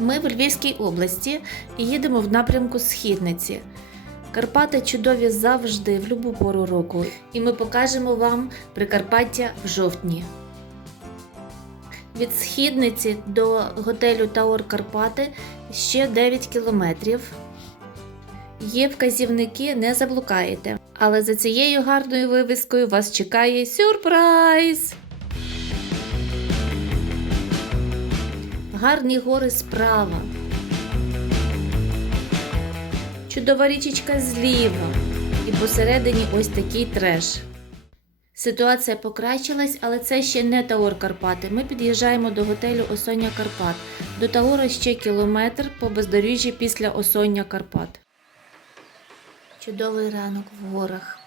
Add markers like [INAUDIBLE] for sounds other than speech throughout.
Ми в Львівській області і їдемо в напрямку Східниці. Карпати чудові завжди, в будь-яку пору року, і ми покажемо вам Прикарпаття в жовтні. Від Східниці до готелю Таор Карпати ще 9 кілометрів. Є вказівники, не заблукаєте. Але за цією гарною вивіскою вас чекає сюрприз! Гарні гори справа. Чудова річечка зліва. І посередині ось такий треш. Ситуація покращилась, але це ще не Таор Карпати. Ми під'їжджаємо до готелю Осоння Карпат. До Таора ще кілометр по бездоріжжі після Осоння Карпат. Чудовий ранок в горах.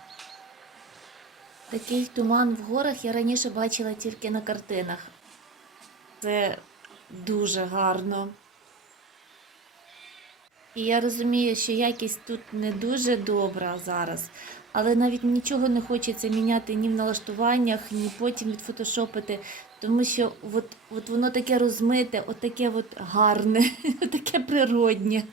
Такий туман в горах я раніше бачила тільки на картинах. Це дуже гарно. І я розумію, що якість тут не дуже добра зараз, але навіть нічого не хочеться міняти ні в налаштуваннях, ні потім відфотошопити, тому що от, от воно таке розмите, от таке от гарне, [LAUGHS] таке природнє.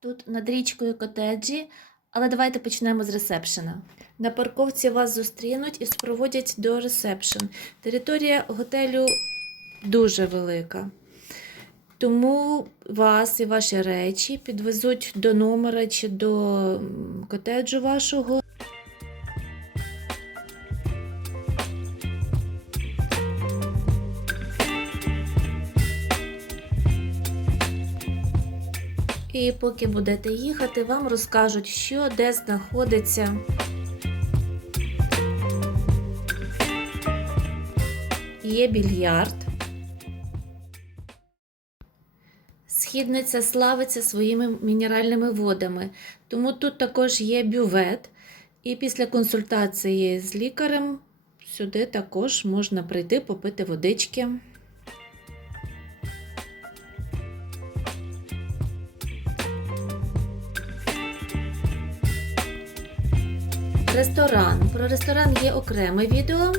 Тут над річкою котеджі, але давайте почнемо з ресепшена. На парковці вас зустрінуть і спроводять до ресепшн. Територія готелю дуже велика. Тому вас і ваші речі підвезуть до номера чи до котеджу вашого. І поки будете їхати, вам розкажуть, що де знаходиться. Є більярд. Східниця славиться своїми мінеральними водами, тому тут також є бювет. І після консультації з лікарем сюди також можна прийти попити водички. Ресторан. Про ресторан є окреме відео.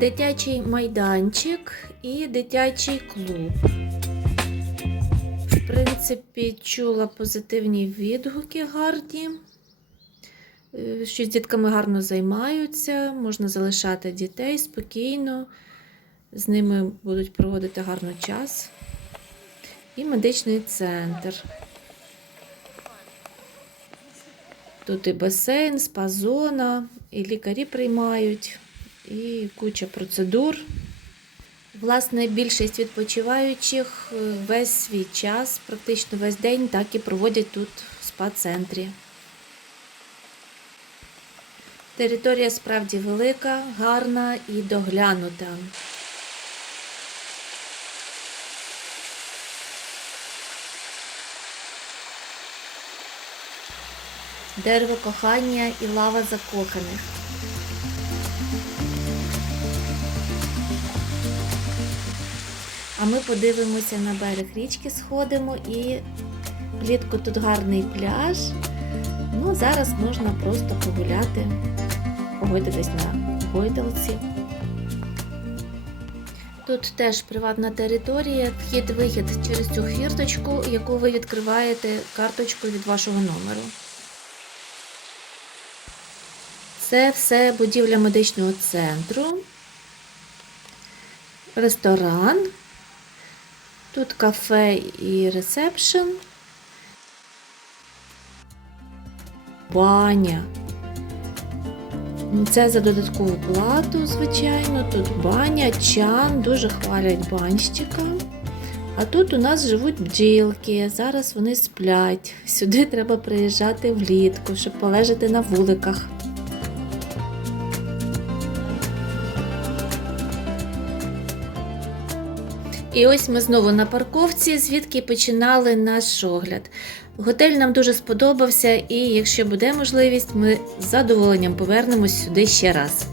Дитячий майданчик і дитячий клуб. В принципі, чула позитивні відгуки гарні. Е, Що з дітками гарно займаються, можна залишати дітей спокійно, з ними будуть проводити гарно час. І медичний центр. Тут і басейн, спа-зона, і лікарі приймають, і куча процедур. Власне, більшість відпочиваючих е, весь свій час, практично весь день, так і проводять тут в спа-центрі. Територія справді велика, гарна і доглянута. Дерево кохання і лава закоханих. А ми подивимося на берег річки, сходимо і влітку тут гарний пляж. Ну, зараз можна просто погуляти, погойдатись на гойдалці. Тут теж приватна територія, вхід-вихід через цю хвірточку, яку ви відкриваєте карточкою від вашого номеру. Це все будівля медичного центру, ресторан. Тут кафе і ресепшн. Баня. Це за додаткову плату, звичайно. Тут баня, чан, дуже хвалять банщика. А тут у нас живуть бджілки. Зараз вони сплять. Сюди треба приїжджати влітку, щоб полежати на вуликах. І ось ми знову на парковці, звідки починали наш огляд. Готель нам дуже сподобався, і якщо буде можливість, ми з задоволенням повернемось сюди ще раз.